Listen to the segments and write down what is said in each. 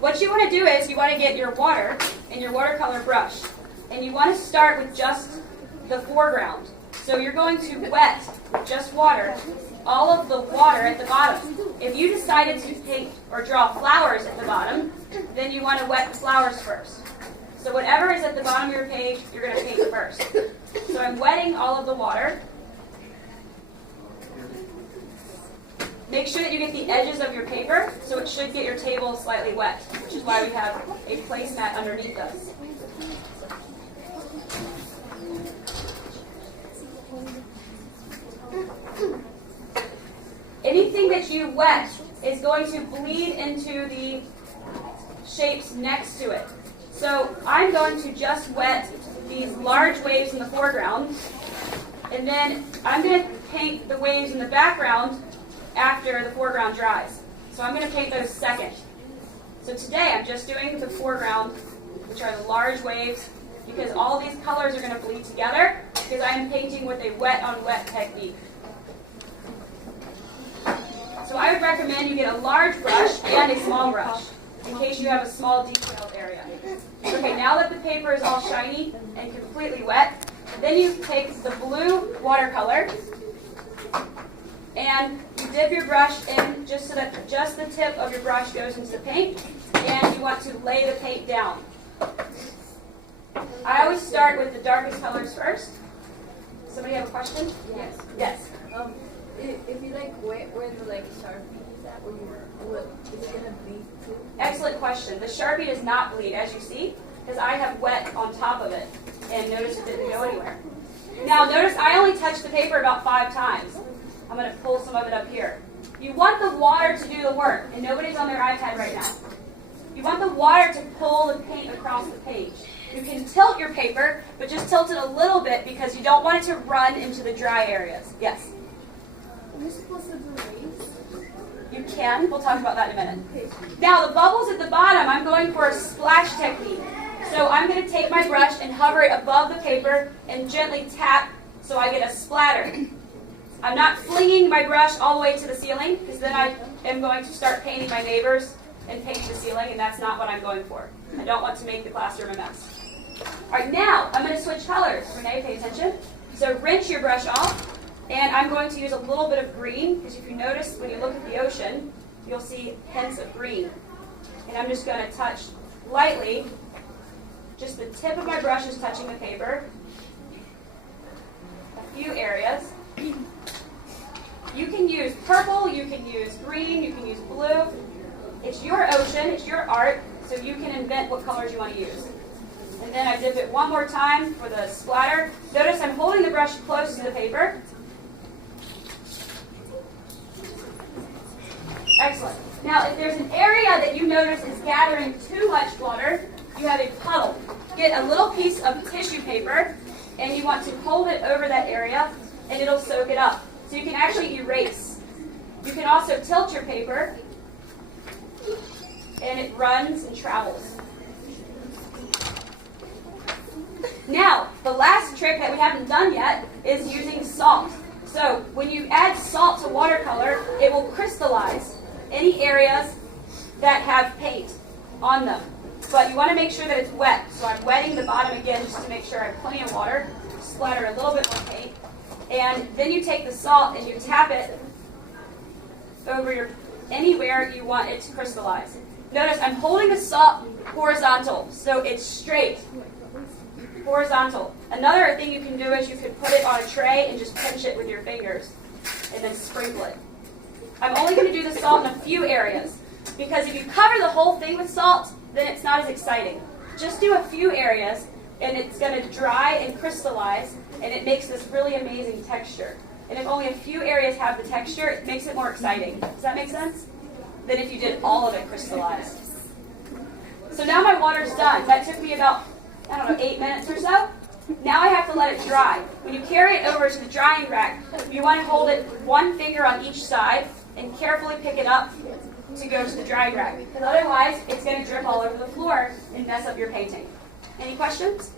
What you want to do is you want to get your water and your watercolor brush, and you want to start with just the foreground. So you're going to wet with just water all of the water at the bottom. If you decided to paint or draw flowers at the bottom, then you want to wet the flowers first. So whatever is at the bottom of your page, you're going to paint first. So I'm wetting all of the water. Make sure that you get the edges of your paper, so it should get your table slightly wet, which is why we have a placemat underneath us. Anything that you wet is going to bleed into the shapes next to it. So I'm going to just wet these large waves in the foreground, and then I'm going to paint the waves in the background after the foreground dries. So I'm going to paint those second. So today I'm just doing the foreground, which are the large waves, because all these colors are going to bleed together, because I'm painting with a wet on wet technique. So I would recommend you get a large brush and a small brush, in case you have a small detailed area. Okay, now that the paper is all shiny and completely wet, then you take the blue watercolor and you dip your brush in just so that just the tip of your brush goes into the paint, and you want to lay the paint down. I always start with the darkest colors first. Somebody have a question? Yes. Yes. If you like wet with like sharpie, is that is it gonna bleed too? Excellent question. The Sharpie does not bleed, as you see, because I have wet on top of it, and notice it didn't go anywhere. Now notice I only touched the paper about 5 times. I'm going to pull some of it up here. You want the water to do the work, and nobody's on their iPad right now. You want the water to pull the paint across the page. You can tilt your paper, but just tilt it a little bit because you don't want it to run into the dry areas. Yes? Are you supposed to do waves? You can. We'll talk about that in a minute. Now, the bubbles at the bottom, I'm going for a splash technique. So I'm going to take my brush and hover it above the paper and gently tap so I get a splatter. I'm not flinging my brush all the way to the ceiling, because then I am going to start painting my neighbors and painting the ceiling, and that's not what I'm going for. I don't want to make the classroom a mess. All right, now I'm going to switch colors. Renee, pay attention. So rinse your brush off, and I'm going to use a little bit of green, because if you notice when you look at the ocean, you'll see hints of green. And I'm just going to touch lightly, just the tip of my brush is touching the paper, a few areas. You can use purple, you can use green, you can use blue. It's your ocean, it's your art, so you can invent what colors you want to use. And then I dip it one more time for the splatter. Notice I'm holding the brush close to the paper. Excellent. Now, if there's an area that you notice is gathering too much water, you have a puddle. Get a little piece of tissue paper, and you want to hold it over that area, and it'll soak it up. So you can actually erase. You can also tilt your paper, and it runs and travels. Now, the last trick that we haven't done yet is using salt. So when you add salt to watercolor, it will crystallize any areas that have paint on them. But you want to make sure that it's wet. So I'm wetting the bottom again just to make sure I have plenty of water. Splatter a little bit more paint. And then you take the salt and you tap it over anywhere you want it to crystallize. Notice I'm holding the salt horizontal, so it's straight. Horizontal. Another thing you can do is you can put it on a tray and just pinch it with your fingers and then sprinkle it. I'm only going to do the salt in a few areas, because if you cover the whole thing with salt, then it's not as exciting. Just do a few areas, and it's going to dry and crystallize, and it makes this really amazing texture. And if only a few areas have the texture, it makes it more exciting. Does that make sense? Than if you did all of it crystallized. So now my water's done. That took me about, 8 minutes or so. Now I have to let it dry. When you carry it over to the drying rack, you want to hold it with one finger on each side and carefully pick it up to go to the drying rack. Because otherwise, it's going to drip all over the floor and mess up your painting. Any questions?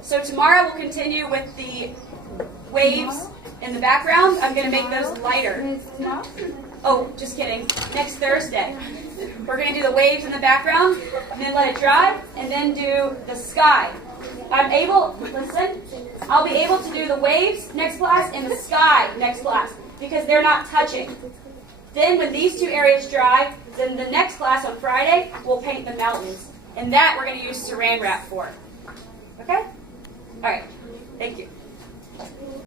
So tomorrow we'll continue with the waves in the background. I'm going to make those lighter. Oh, just kidding. Next Thursday. We're going to do the waves in the background, and then let it dry, and then do the sky. I'll be able to do the waves next class and the sky next class because they're not touching. Then when these two areas dry, then the next class on Friday, we'll paint the mountains. And that we're going to use saran wrap for. Okay? All right. Thank you.